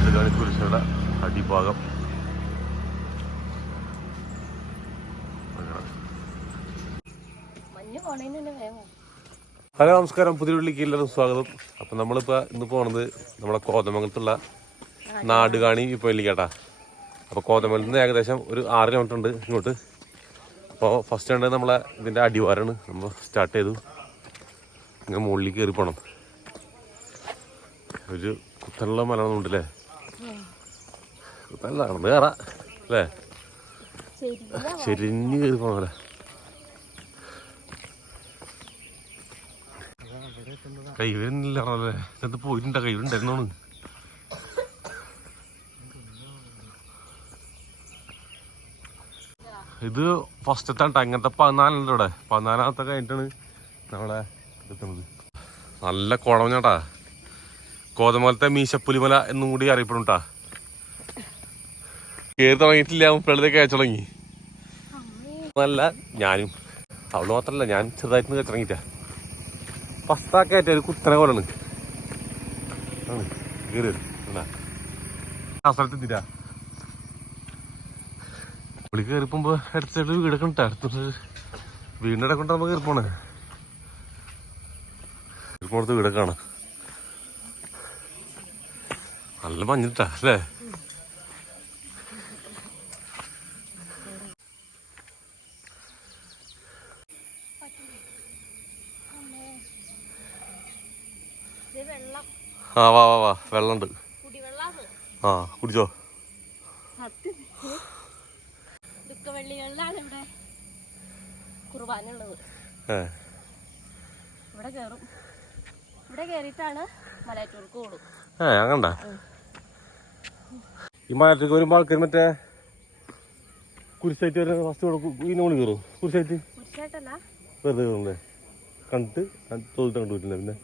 നാടുകാണി കുരിശുകളുടെ അടിഭാഗം. ഹലോ നമസ്കാരം, പുതിയ വീട്ടിലേക്ക് എല്ലാവരും സ്വാഗതം. അപ്പം നമ്മളിപ്പോൾ ഇന്ന് പോണത് നമ്മളെ കോതമംഗലത്തുള്ള നാടുകാണി പോയില്ലേക്കാട്ടാ. അപ്പോൾ കോതമംഗലത്ത് നിന്ന് ഏകദേശം ഒരു 6 കിലോമീറ്റർ ഉണ്ട് ഇങ്ങോട്ട്. അപ്പോൾ ഫസ്റ്റ് ഉണ്ട് നമ്മളെ ഇതിൻ്റെ അടിവാരമാണ്. നമ്മൾ സ്റ്റാർട്ട് ചെയ്തു ഇങ്ങനെ മുകളിലേക്ക് കയറി പോകണം. ഒരു കുത്തനുള്ള മലമുണ്ടല്ലേ, കുത്തല്ല നടന്ന് കയറാം അല്ലേ, ചെരിഞ്ഞ് കയറി പോകണല്ലേ. കൈവരുന്നില്ലാണല്ലേ, ഇത് പോയിട്ടുണ്ടാ കൈവരുണ്ടായിരുന്നോണ്. ഇത് ഫസ്റ്റത്തെ അങ്ങനത്തെ 14 ഉണ്ട് ഇവിടെ. 14-ാമത്തെ കഴിഞ്ഞിട്ടാണ് നമ്മളെ എത്തുന്നത്. നല്ല കുഴഞ്ഞാട്ടാ. കോതമംഗലത്തെ മീശപ്പുലിമല എന്നും കൂടി അറിയപ്പെടും കേട്ടാ. കയറി തുടങ്ങിയിട്ടില്ല, മുപ്പഴത്തേക്ക് അയച്ചു തുടങ്ങി. നല്ല ഞാനും അവള് മാത്രല്ല, ഞാൻ ചെറുതായിട്ട് കയറ്റി തുടങ്ങിയിട്ടാ. ഫസ്റ്റാക്കേറ്റ ഒരു കുത്തനെ പോലാണ് കയറി വരും. ആ സ്ഥലത്ത് എത്തിട്ടാ പുള്ളി കയറിപ്പോകുമ്പോ അടുത്ത സൈഡിൽ വീടൊക്കെ ഉണ്ടാ. അടുത്ത വീടിൻ്റെ ഇടയ്ക്ക് കൊണ്ട് നമുക്ക് കയറിപ്പോണേ. കയറിപ്പോണത്ത് വീടൊക്കെ കാണാം. നല്ല മഞ്ഞിട്ടാ അല്ലേ. ആ വാ വാ വാ, വെള്ളമുണ്ട്. ആ കുടിച്ചോ. ഇവിടെ കുർബാനുള്ളത്. ഇവിടെ കേറും. ഇവിടെ കേറിയിട്ടാണ് മലയാറ്റൂർക്ക് കൂടും. അങ്ങണ്ട ഈ മലയാറ്റൂർക്ക് വരുമ്പോൾ ആൾക്കാർ മറ്റേ കുരിശായിട്ട് വരുന്ന ഫസ്റ്റ് ഇതിനെ കൊണ്ട് കയറും. കുരിശായിട്ടല്ല, വെറുതെ കയറുന്നേ. കണ്ടിട്ട് തോന്നിട്ട് കണ്ടുപോയിട്ടില്ല. പിന്നെ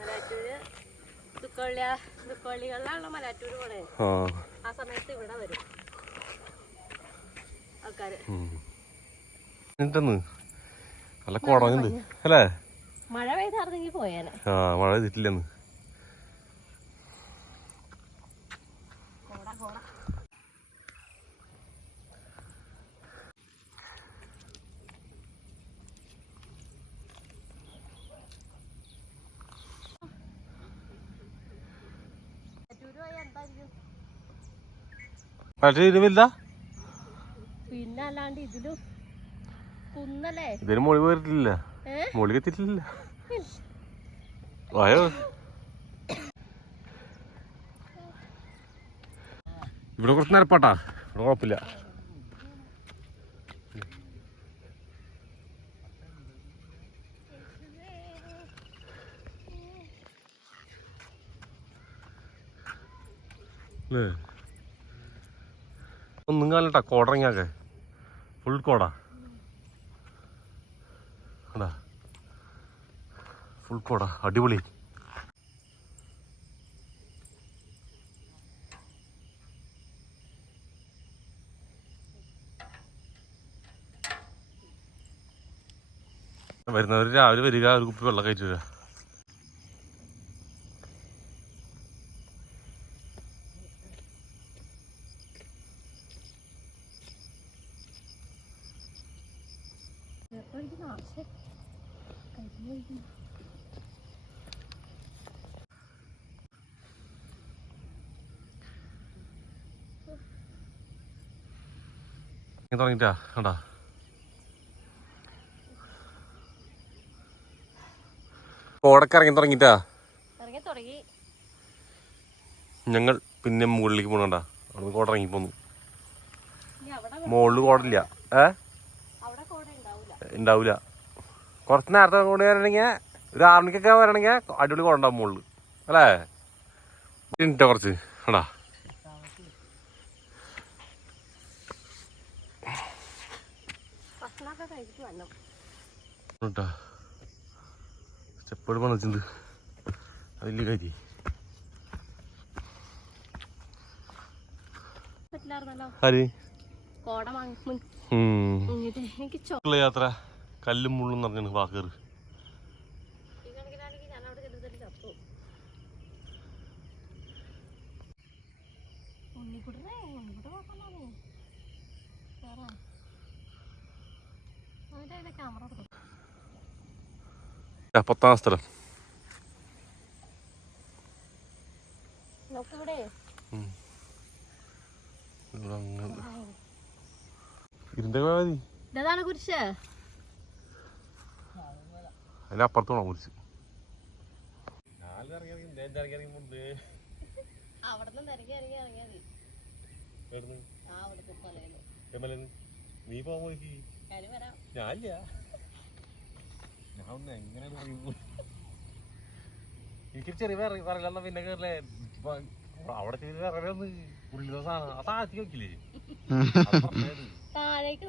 മലയാറ്റൂര് ദുഃഖവള്ളികളിലാണല്ലോ മലയാറ്റൂര് പോണേ. ആ സമയത്ത് ഇവിടെ വരും ആൾക്കാര്. നല്ല കുടഞ്ഞുണ്ട് അല്ലേ. മഴ പെയ്താർന്നെങ്കിൽ പോയേനെ. മഴ ചെയ്തിട്ടില്ലെന്ന്. പിന്നെ അല്ലാണ്ട് ഇതിലും കുന്നല്ലേ. ഇതിന് മോളി പോയിട്ടില്ല, മോളിക്ക് എത്തിയിട്ടില്ല. വായോ, ഇവിടെ കുറച്ച് നിരപ്പാട്ടാ, ഇവിടെ കുഴപ്പമില്ല. ഒന്നും കാലട്ടാ കോടറങ്ങിയാക്കെ ഫുൾ കോടാ. ഫുൾ കോടാ, അടിപൊളി. വരുന്നവർ രാവിലെ വരിക, ഒരു കുപ്പി വെള്ളം കഴിച്ചു വരിക. തുടങ്ങിട്ടാ കണ്ടാ. കോടൊക്കെ ഇറങ്ങി തുടങ്ങിട്ടാ. ഞങ്ങൾ പിന്നെ മുകളിലേക്ക് പോകണ്ട, അവിടെ കോട ഇറങ്ങി പോന്നു. മുകളില് കോടില്ല, ഉണ്ടാവൂല. കുറച്ച് നേരത്തെ കൊണ്ട് വരണെങ്കിൽ ഒരു 6 മണിക്കൊക്കെ വരണെങ്കിൽ അടിപൊളി കോട ഉണ്ടാവും മുകളിൽ അല്ലേ. കുറച്ച് കണ്ടാ. സ്റ്റെപ്പേട് പണിച്ചിട്ടുണ്ട്, അതില് കരി. യാത്ര കല്ലും മുള്ളും പറഞ്ഞാണ് വാക്കേറ്. പത്താം സ്ഥലം ഇതാണ് കുരിശ്. അതിനപ്പുറത്തോണോ കുരിശ്? നീ പോവാ ഞാനില്ല. ഞാൻ ഒന്ന് എങ്ങനെ എനിക്ക് ചെറിയ പറയല പിന്നെ കേറില്ലേ അവിടെ ചെയ്ത് വേറെ ഒന്ന് ഉള്ളിലെ സാധനം ആ താഴ്ത്തി വെക്കില്ലേ താഴേക്ക്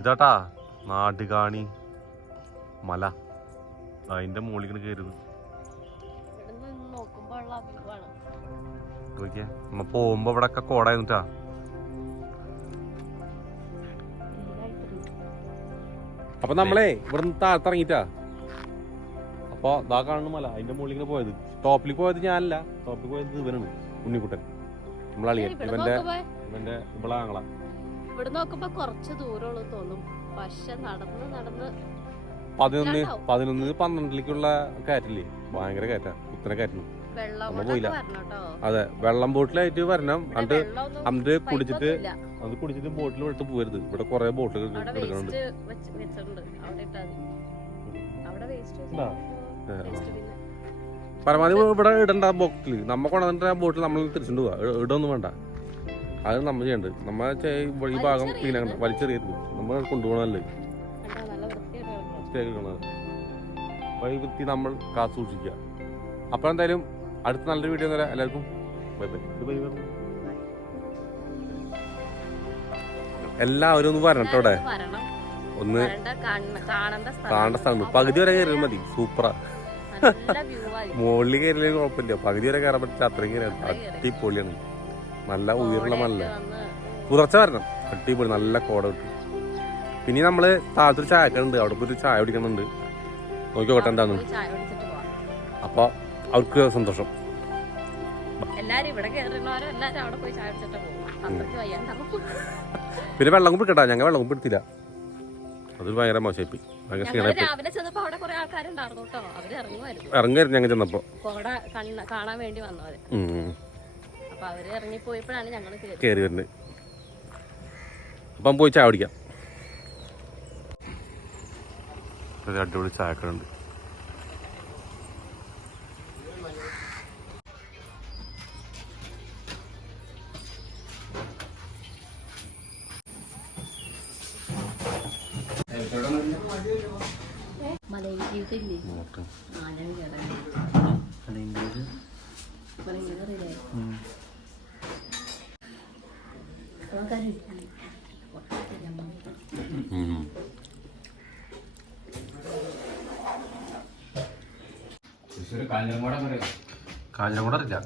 ഇതാട്ടാ നാടുകാണി മല. അതിന്റെ മുകളിൽ കയറുന്നത് നോക്കിയാ നമ്മ പോകുമ്പോ ഇവിടെ ഒക്കെ കോടായിരുന്നിട്ടാ. അപ്പൊ നമ്മളെ ഇവിടെ നിന്ന് താഴത്തിറങ്ങിട്ടാ. അപ്പൊ ഇതാ കാണുന്ന മല, അതിന്റെ മുകളിൽ പോയത്. ടോപ്പിൽ പോയത് ഞാനല്ല, ടോപ്പിൽ പോയത് ഇവനാണ്, ഉണ്ണിക്കുട്ടൻ, നമ്മളളിയൻ. ഇവന്റെ ഇവളാങ്ങളാ. ഇവിടെ നോക്കുമ്പോ കുറച്ച് ദൂരമുള്ളൂ തോന്നും, പക്ഷെ നടന്ന് നടന്ന് 11-12ലേക്കുള്ള കയറ്റില്ലേ, ഭയങ്കര കയറ്റാ, കുത്തനെ കയറ്റണം. പോയില്ല. അതെ, വെള്ളം ബോട്ടിലായിട്ട് വരണം. അത് കുടിച്ചിട്ട് ബോട്ടിൽ വിട്ട് പോകരുത്. ഇവിടെ കൊറേ ബോട്ടുകൾ എടുക്കുന്നുണ്ട്. പരമാവധി ഇവിടെ ഇടണ്ട ബോട്ടിൽ. നമ്മ കൊണ്ടുവന്നിട്ട് ആ ബോട്ടിൽ നമ്മൾ തിരിച്ചിട്ട് പോവാ, ഇടൊന്നും വേണ്ട. അത് നമ്മൾ ചെയ്യണ്ട്. നമ്മ ഈ ഭാഗം ക്ലീനാണ്, വലിച്ചെറിയരുത്. നമ്മൾ കൊണ്ടുപോകണല്ലേ വൃത്തി നമ്മൾ കാത്തു സൂക്ഷിക്കുക. അപ്പൊ എന്തായാലും അടുത്ത നല്ലൊരു വീഡിയോ തരാം. എല്ലാവർക്കും ബൈ ബൈ. എല്ലാവരും ഒന്ന് വരണട്ടോ, ഇവിടെ ഒന്ന് കാണേണ്ട സ്ഥലം. പകുതി വരെ കയറിയാൽ മതി, സൂപ്പറാ. നല്ല വ്യൂ ആയി. മുകളിൽ കയറിയില്ലെങ്കിൽ കുഴപ്പമില്ല, പകുതി വരെ കയറാൻ പറ്റില്ല, അത്രയും കയറാൻ അടിപൊളിയാണ്. നല്ല ഉയർന്ന മല, പുലർച്ചെ വരണം, അടിപൊളി നല്ല കോട കിട്ടും. പിന്നെ നമ്മള് താഴത്തൊരു ചായക്കുണ്ട്, അവിടെ പോയി ചായ കുടിക്കുന്നുണ്ട്, നോക്കിക്കോട്ടെ എന്താന്ന്. അപ്പൊ അവർക്ക് സന്തോഷം. എല്ലാരും ഇവിടെ കേറുന്നവരും എല്ലാരും അവിടെ പോയി ചായ കുടിച്ചിട്ട് പോകും. അത്രയ്ക്ക് വയ്യാണ്ടാവും. പിന്നെ വെള്ളം കുപ്പിട്ടാ, ഞങ്ങൾ വെള്ളം കുപ്പിടുത്തില്ല, അതൊരു ഭയങ്കര മോശമായി. രാവിലെ ചെന്നപ്പോ അവിടെ കുറെ ആൾക്കാരുണ്ടായിരുന്നു കേട്ടോ, അവര് ഇറങ്ങുമായിരുന്നു. ഇറങ്ങായിരുന്നു ഞങ്ങൾ ചെന്നപ്പോ, കോട കാണാൻ വേണ്ടി വന്നവര്. അപ്പൊ അവര് ഇറങ്ങിപ്പോയപ്പോഴാണ് ഞങ്ങൾ കയറി വരുന്നത്. അപ്പം പോയി ചായ കുടിക്കാം. അടിപൊളി ചായക്കടുണ്ട്. മലയിൽ ജീവിതമില്ലേ, കാഞ്ഞങ്ങോട് അറിയില്ല.